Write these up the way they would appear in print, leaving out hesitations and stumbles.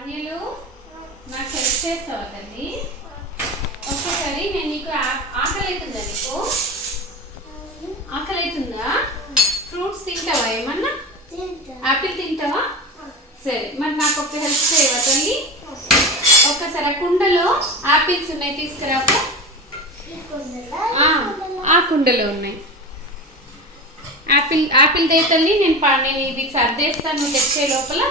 ప్రాణ్యలు నాకు హెల్ప్ చేస్తావా తల్లి? ఒక్కసారి నేను నీకు ఆకలి అవుతుందా? నీకు ఆకలి అవుతుందా? ఫ్రూట్స్ తింటావా? ఏమన్నా ఆపిల్ తింటావా? సరే, మరి నాకు ఒక హెల్ప్ చేయవా తల్లి? ఒక్కసారి ఆ కుండలో ఆపిల్స్ ఉన్నాయి, తీసుకురా. ఆ కుండలో ఉన్నాయి ఆపిల్ దే తల్లి. నేను ఇవి సర్దేస్తాను నువ్వు తెచ్చే లోపల.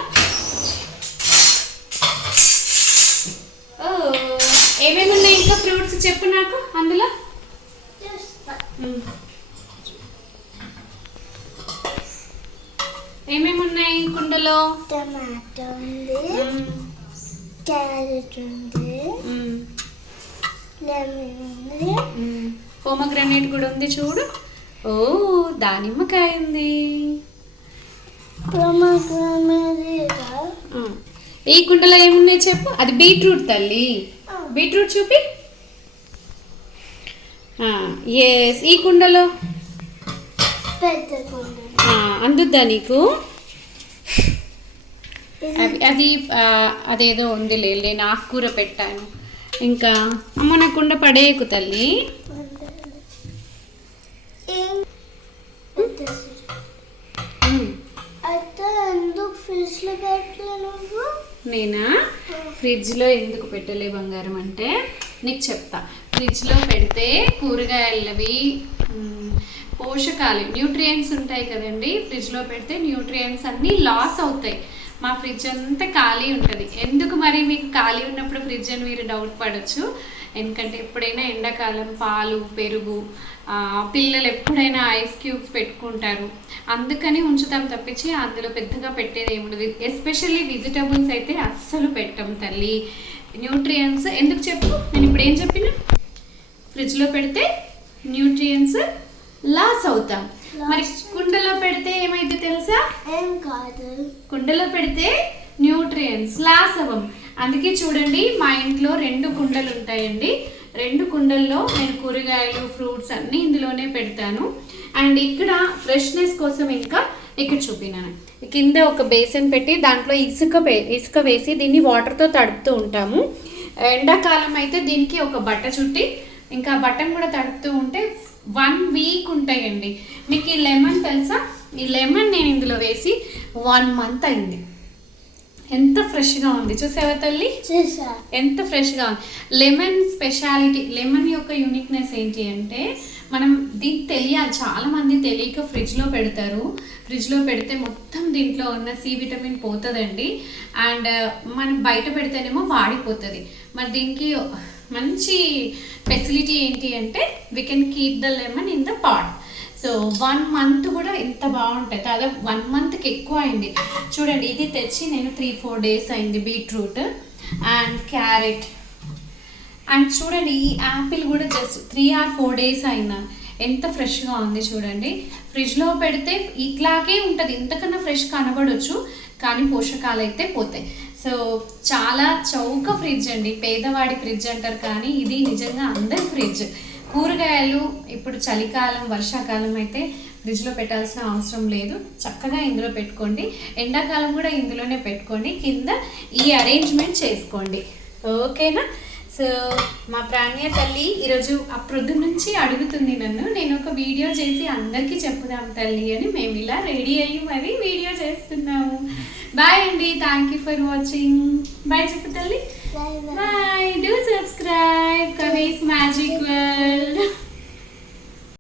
ఏమేమి ఉన్నాయి ఇంకా ఫ్రూట్స్ చెప్పు నాకు అందులో. ఏమేమి ఉన్నాయి కుండలో? టమాటో ఉంది, క్యారెట్ ఉంది, లెమన్ ఉంది, పోమగ్రానైట్ కూడా ఉంది చూడు. ఓ దానిమ్మకాయ ఉంది. ఈ కుండలో ఏమున్నాయి చెప్పు. అది బీట్రూట్ తల్లి. బీట్రూట్ చూపి. ఎస్, ఈ కుండలో అందుద్దా నీకు? అది అదేదో ఉంది నేను ఆకుకూర పెట్టాను. ఇంకా అమ్మ నా కుండ పడేయకు తల్లి. నేనా ఫ్రిడ్జ్లో ఎందుకు పెట్టలే బంగారం అంటే నీకు చెప్తా. ఫ్రిడ్జ్లో పెడితే కూరగాయలవి పోషకాలు న్యూట్రియంట్స్ ఉంటాయి కదండి. ఫ్రిడ్జ్లో పెడితే న్యూట్రియంట్స్ అన్నీ లాస్ అవుతాయి. మా ఫ్రిడ్జ్ అంతా ఖాళీ ఉంటుంది. ఎందుకు మరి మీకు ఖాళీ ఉన్నప్పుడు ఫ్రిడ్జ్ అని మీరు డౌట్ పడవచ్చు. ఎందుకంటే ఎప్పుడైనా ఎండాకాలం పాలు పెరుగు పిల్లలు ఎప్పుడైనా ఐస్ క్యూబ్స్ పెట్టుకుంటారు, అందుకని ఉంచుతాం తప్పించి అందులో పెద్దగా పెట్టేది ఏముండదు. ఎస్పెషల్లీ వెజిటబుల్స్ అయితే అస్సలు పెట్టం తల్లి. న్యూట్రియంట్స్ ఎందుకు చెప్పు. నేను ఇప్పుడు ఏం చెప్పిన, ఫ్రిడ్జ్లో పెడితే న్యూట్రియంట్స్ లాస్ అవుతాం. మరి కుండలో పెడితే ఏమైతే తెలుసా? ఏం కాదు, కుండలో పెడితే న్యూట్రియంట్స్ లాస్ అవ్వం. అందుకే చూడండి మా ఇంట్లో 2 కుండలు ఉంటాయండి. 2 కుండల్లో నేను కూరగాయలు ఫ్రూట్స్ అన్నీ ఇందులోనే పెడతాను. అండ్ ఇక్కడ ఫ్రెష్నెస్ కోసం ఇంకా ఇక్కడ చూపినాను. కింద ఒక బేసన్ పెట్టి దాంట్లో ఇసుక వేసి దీన్ని వాటర్తో తడుపుతూ ఉంటాము. ఎండాకాలం అయితే దీనికి ఒక బట్ట చుట్టి ఇంకా బట్టను కూడా తడుపుతూ ఉంటే 1 వీక్ ఉంటాయండి. మీకు ఈ లెమన్ తెలుసా? ఈ లెమన్ నేను ఇందులో వేసి 1 మంత్ అయింది. ఎంత ఫ్రెష్గా ఉంది చూసావా తల్లి? ఎంత ఫ్రెష్గా ఉంది. లెమన్ స్పెషాలిటీ, లెమన్ యొక్క యూనిక్నెస్ ఏంటి అంటే మనం దీనికి తెలియాలి. చాలామంది తెలియక ఫ్రిడ్జ్లో పెడతారు. ఫ్రిడ్జ్లో పెడితే మొత్తం దీంట్లో ఉన్న సి విటమిన్ పోతుందండి. అండ్ మనం బయట పెడితేనేమో వాడిపోతుంది. మరి దీనికి మంచి ఫెసిలిటీ ఏంటి అంటే we can keep the lemon in the pot. So 1 month కూడా ఎంత బాగుంటుంది. దాదాపు 1 మంత్కి ఎక్కువ అయింది. చూడండి ఇది తెచ్చి నేను 3-4 డేస్ అయింది. బీట్రూట్ అండ్ క్యారెట్ అండ్ చూడండి ఈ యాపిల్ కూడా జస్ట్ 3 or 4 డేస్ అయినా ఎంత ఫ్రెష్గా ఉంది చూడండి. ఫ్రిడ్జ్లో పెడితే ఇట్లాగే ఉంటుంది, ఇంతకన్నా ఫ్రెష్ కనబడవచ్చు కానీ పోషకాలు అయితే పోతాయి. సో చాలా చౌక ఫ్రిడ్జ్ అండి. పేదవాడి ఫ్రిడ్జ్ అంటారు కానీ ఇది నిజంగా అందరి ఫ్రిడ్జ్. కూరగాయలు ఇప్పుడు చలికాలం వర్షాకాలం అయితే ఫ్రిడ్జ్లో పెట్టాల్సిన అవసరం లేదు. చక్కగా ఇందులో పెట్టుకోండి. ఎండాకాలం కూడా ఇందులోనే పెట్టుకోండి. కింద ఈ అరేంజ్మెంట్ చేసుకోండి. ఓకేనా? సో మా ప్రాణ్య తల్లి ఈరోజు అప్పుడు నుంచి అడుగుతుంది నన్ను, నేను ఒక వీడియో చేసి అందరికీ చెప్పుదాం తల్లి అని. మేము ఇలా రెడీ అయ్యి మరి వీడియో చేస్తున్నాము. బాయ్ అండి, thank you for watching. Bye చెప్పు తల్లి. Bye. Do subscribe Kavi's magic world.